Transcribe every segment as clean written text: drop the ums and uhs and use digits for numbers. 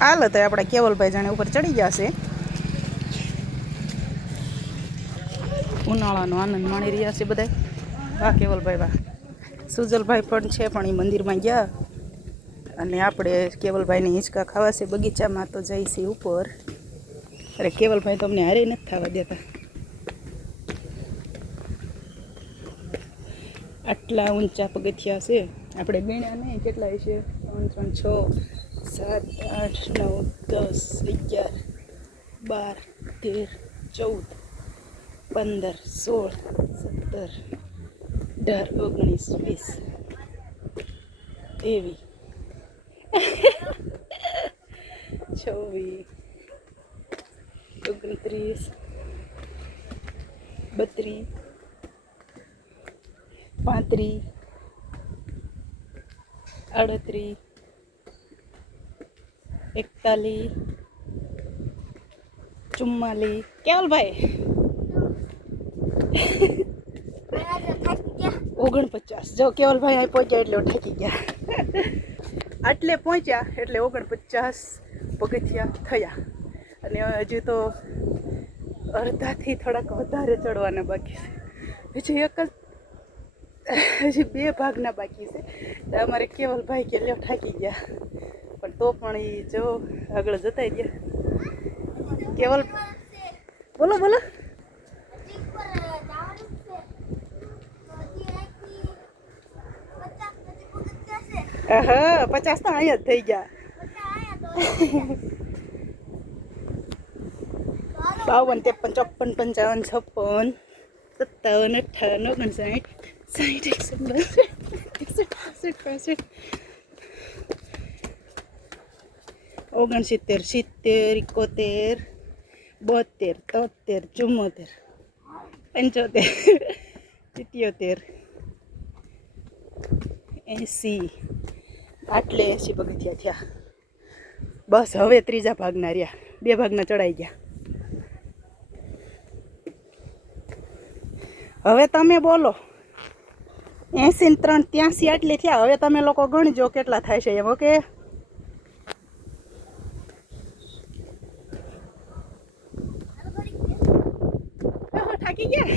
હાલ તો આપણે કેવલભાઈ જાણે ઉપર ચડી ગયા છે. ઉનાળાનો આનંદ માણી રહ્યા છે બધા. વાહ કેવલભાઈ વાહ. સુજલભાઈ પણ છે પણ એ મંદિરમાં ગયા અને આપણે કેવલભાઈને હિંચકા ખાવા છે બગીચામાં તો જઈશી ઉપર. અરે કેવલભાઈ તમને હારે નથી થવા દેતા. આટલા ઊંચા પગથિયા છે. આપણે ગણ્યા નહીં કેટલા છે 3 3 6 7 8 9 10 11 12 13 14 15 16 17 18 19 20 21 22 23 41 કેવલભાઈ 49 જો કેવલભાઈ અહીં પહોંચ્યા એટલે ઠેકી ગયા. આટલે પહોંચ્યા એટલે 49 પગથિયા થયા અને હજી તો અડધાથી થોડાક વધારે ચડવાના બાકી છે. હજી 2 ભાગના બાકી છે. તો અમારે કેવલભાઈ કે લ્યો ઠાકી ગયા પણ તો પણ એ જો આગળ જતા ગયા. કેવલ બોલો બોલો. હા 50 તો અહીંયા જ થઈ ગયા. 52 53 54 55 56 57 58 59 70 71 72 73 74 75 80 આટલે 80 પગથિયા થયા. બસ હવે 3જા ભાગના રહ્યા. 2 ભાગના ચડાઈ ગયા. હવે તમે બોલો 80 3 83 આટલી થયા. હવે તમે લોકો ગણજો કેટલા થાય છે એમ. ઓકે થાકી ગયા.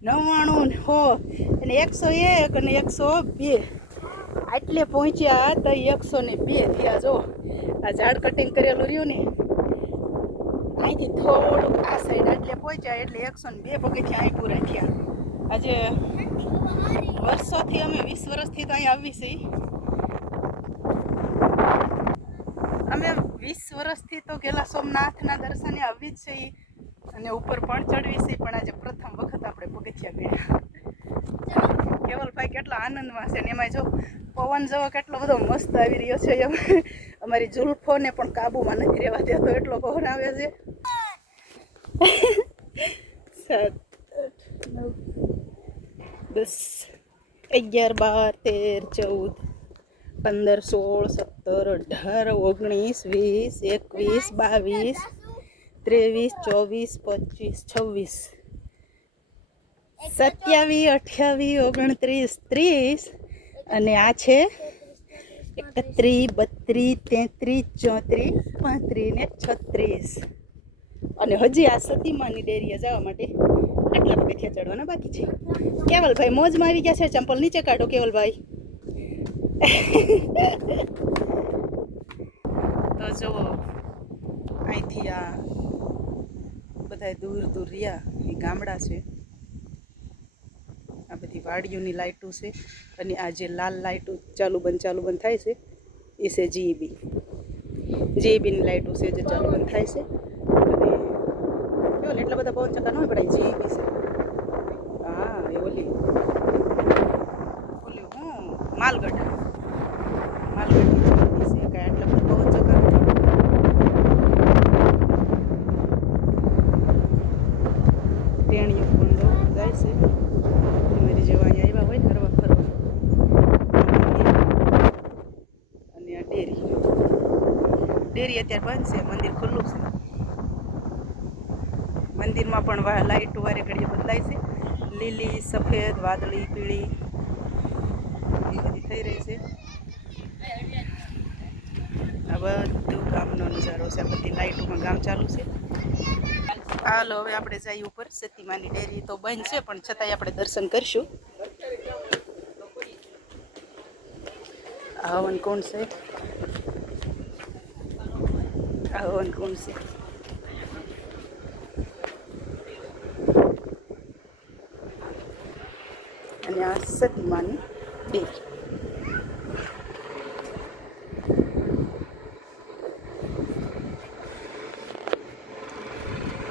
97 98 100 અને 101 અને 102 આટલે પહોંચ્યા તો 102 થયા. જો આ ઝાડ કટિંગ કરેલું રહ્યું ને અહીંથી થોડુંક આ સાઈડ આટલે પહોંચ્યા એટલે 102 પગથિયા અહીં પૂરા થયા. આજે વર્ષોથી અમે 20 વર્ષથી તો અહીં આવી છીએ. અમે 20 વર્ષથી તો ગેલા સોમનાથના દર્શને આવી જ છીએ અને ઉપર પણ ચડવી છે પણ આજે પ્રથમ વખત આપણે પગથિયા ગયા. કેવલભાઈ કેટલા આનંદમાં છે ને એમાં જો પવન જેવો કેટલો બધો મસ્ત આવી રહ્યો છે. અમારી જુલ્ફોને પણ કાબુમાં નથી રહેવા દેતો એટલો પવન આવે છે. 7 8 9 10 11 12 13 14 15 16 17 18 19 20 21 22 23 30 અને આ છે 31 32 33 34 35 ને 36 અને હજી આ સતીમાની ડેરીએ જવા માટે આટલા પગથિયા ચડવાના બાકી છે. કેવલભાઈ મોજમાં આવી ગયા છે. ચંપલ નીચે કાઢો કેવલભાઈ. તો જુઓ અહીંથી આ બધા દૂર દૂર રહ્યા એ ગામડા છે. આ બધી વાડીઓની લાઇટો છે અને આ જે લાલ લાઇટો ચાલુ બંધ થાય છે એ છે જીઈબીની લાઇટો છે જે ચાલુ બંધ થાય છે. અને એટલા બધા પવન ચક્કા ન હોય પણ જીઈબી છે. હા એ ઓલી હું માલગઢ છે કાંઈ આટલા બધા પવન ચક્કા ટેણીઓ પણ જાય છે. મારી જેવા અહીંયા આવ્યા હોય ફરવા અને આ ડેરી અત્યારે બંધ છે. મંદિર ખુલ્લું છે. મંદિરમાં પણ લાઇટો વારે ઘડીએ બદલાય છે લીલી, સફેદ, વાદળી, પીળી એ બધી થઈ રહી છે. આ બધું ગામનો નજારો છે. આ બધી લાઇટોમાં ગામ ચાલુ છે. હાલો હવે આપણે જઈએ ઉપર. સતીમાની ડેરી તો બંધ છે પણ છતાંય આપણે દર્શન કરીશું. આ હવન કુંડ છે. આ હવન કુંડ છે. અને આ સતીમાની ડેરી.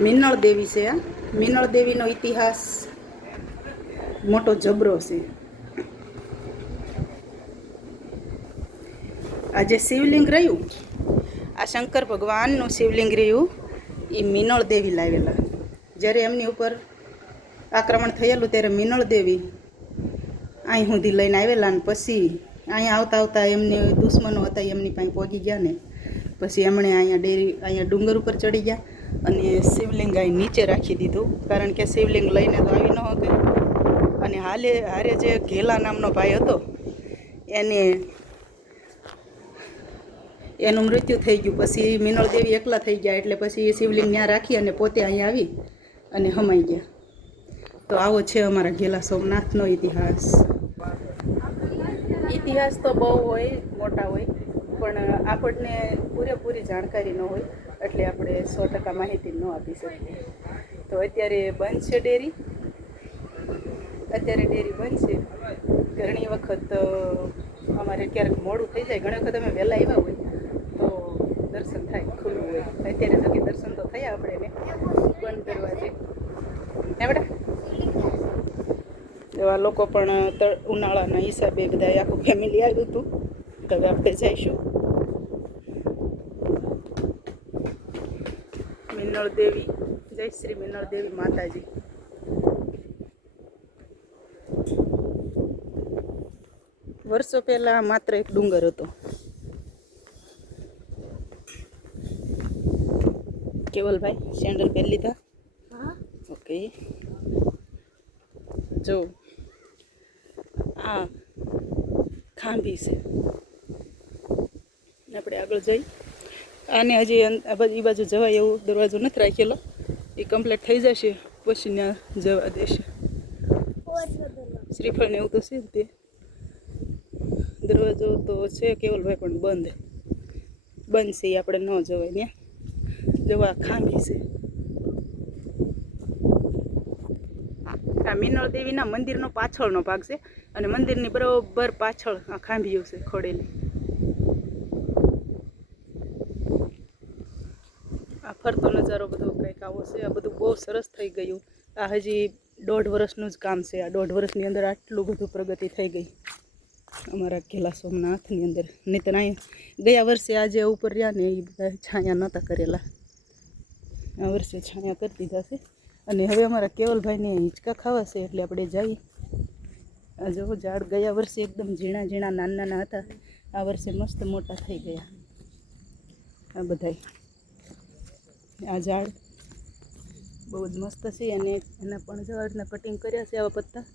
મિનળ દેવી છે. આ મિનળ દેવીનો ઇતિહાસ મોટો જબરો છે. આ જે શિવલિંગ રહ્યું, આ શંકર ભગવાનનું શિવલિંગ રહ્યું, એ મિનળ દેવી લાવેલા. જ્યારે એમની ઉપર આક્રમણ થયેલું ત્યારે મિનળ દેવી અહીં સુધી લઈને આવેલા. ને પછી અહીંયા આવતા આવતા એમને દુશ્મનો હતા એમની પાસે પહોંચી ગયા ને પછી એમણે અહીંયા ડુંગર ઉપર ચડી ગયા અને શિવલિંગ અહીં નીચે રાખી દીધું. કારણ કે શિવલિંગ લઈને તો આવી ન શકે. અને હારે જે ઘેલા નામનો ભાઈ હતો એનું મૃત્યુ થઈ ગયું. પછી મિનળ દેવી એકલા થઈ ગયા એટલે પછી શિવલિંગ ત્યાં રાખી અને પોતે અહીંયા આવી અને હમાઈ ગયા. તો આવો છે અમારા ઘેલા સોમનાથનો ઇતિહાસ. ઇતિહાસ તો બહુ હોય, મોટા હોય, પણ આપણને પૂરેપૂરી જાણકારી ન હોય એટલે આપણે 100% માહિતી ન આપી શકીએ. તો અત્યારે બંધ છે ડેરી. અત્યારે ડેરી બંધ છે. ઘણી વખત અમારે ક્યારેક મોડું થઈ જાય. ઘણી વખત અમે વહેલા આવ્યા હોય તો દર્શન થાય, ખુલ્લું હોય. અત્યારે તો કે દર્શન તો થયા આપણે બંધ દરવાજે. હે બેટા? એવા લોકો પણ ઉનાળાના હિસાબે બધા આખું ફેમિલી આવ્યું હતું. હવે આપણે જઈશું. મિનળ દેવી, જય શ્રી મિનળ દેવી માતાજી. વર્ષો પહેલા માત્ર એક ડુંગર હતો. કેવલભાઈ સેન્ડલ પહેરી લીધા? ઓકે. જો આ ખાંભી છે. આપણે આગળ જઈ. આને હજી એ બાજુ જવાય એવું દરવાજો નથી રાખેલો. એ કમ્પ્લીટ થઈ જશે પછી ત્યાં જવા દેશે. શ્રીફળ ને એવું તો છે જ. તે દરવાજો તો છે કેવલભાઈ પણ બંધ છે. એ આપણે ન જવાય ત્યાં. જવા ખાંભી છે. આ મિનળ દેવીના મંદિરનો પાછળનો ભાગ છે અને મંદિરની બરોબર પાછળ આ ખાંભીઓ છે ખોડેલી. આ ફરતો નજારો બધો કંઈક આવો છે. આ બધું બહુ સરસ થઈ ગયું. આ હજી 1.5 વર્ષનું જ કામ છે. આ 1.5 વર્ષની અંદર આટલું બધું પ્રગતિ થઈ ગઈ અમારા ઘેલા સોમનાથની અંદર. નહીંતર અહીંયા ગયા વર્ષે આજે ઉપર રહ્યા ને એ બધા છાંયા નહોતા કરેલા. આ વર્ષે છાંયા કરી દીધા છે. અને હવે અમારા કેવલભાઈને હિંચકા ખાવા છે એટલે આપણે જઈએ. આ જો ઝાડ ગયા વર્ષે એકદમ ઝીણા નાના હતા. આ વર્ષે મસ્ત મોટા થઈ ગયા આ બધાય. આ ઝાડ બહુ જ મસ્ત છે અને એના પણ ઝાડના કટિંગ કર્યા છે આવા પત્તા.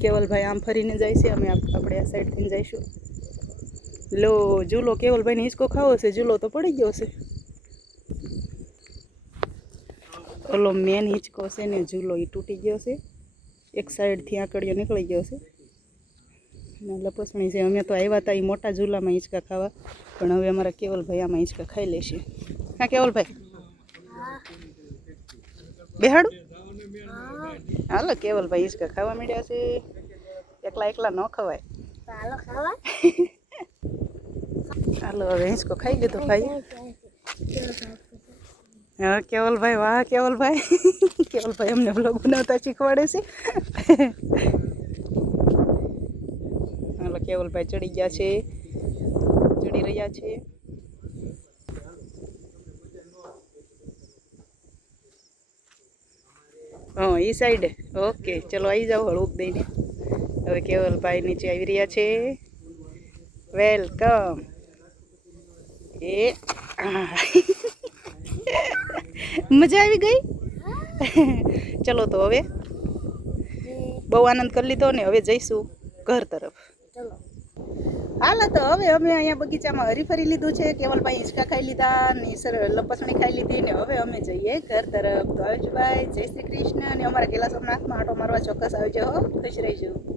કેવલભાઈ આમ ફરીને જાય છે. અમે આપણે આ સાઈડ થઈને જઈશું. લો ઝૂલો કેવલભાઈને હિંચકો ખાવો છે. ઝૂલો તો પડી ગયો છે. ઓલો મેન હિંચકો છે ને ઝૂલો એ તૂટી ગયો છે. એક સાઈડથી આંકડીઓ નીકળી ગયો છે. લપસણી છે. અમે તો આવ્યા હતા એ મોટા ઝૂલામાં હિંચકા ખાવા, પણ હવે અમારા કેવલભાઈ આમાં હિંચકા ખાઈ લેશે. હા કેવલભાઈ બેહાડું? હાલો કેવલભાઈ હિંચકા ખાવા માંડ્યા છે. એકલા ન ખવાય. હાલો હવે હિંચકો ખાઈ લીધો ભાઈ. હા કેવલભાઈ, વાહ કેવલભાઈ. કેવલભાઈ અમને બ્લોગ બનાવતા શીખવાડે છે. હાલો કેવલભાઈ ચડી ગયા છે, ચડી રહ્યા છે. હા એ સાઈડે. ઓકે ચલો આવી જાઓ હળવું દઈને. હવે કેવલભાઈ નીચે આવી રહ્યા છે. વેલકમ. મજા આવી ગઈ? ચલો તો હવે બહુ આનંદ કરી લીધો ને હવે જઈશું ઘર તરફ. ચલો. હાલ તો હવે અમે અહીંયા બગીચામાં હરીફરી લીધું છે. કેવલભાઈ હિંચકા ખાઈ લીધા ને સર લપસણી ખાઈ લીધી ને હવે અમે જઈએ ઘર તરફ. તો આવજો ભાઈ, જય શ્રી કૃષ્ણ. અને અમારા ગેલા સોમનાથમાં આંટો મારવા ચોક્કસ આવજો હો. ખુશ રહીજો.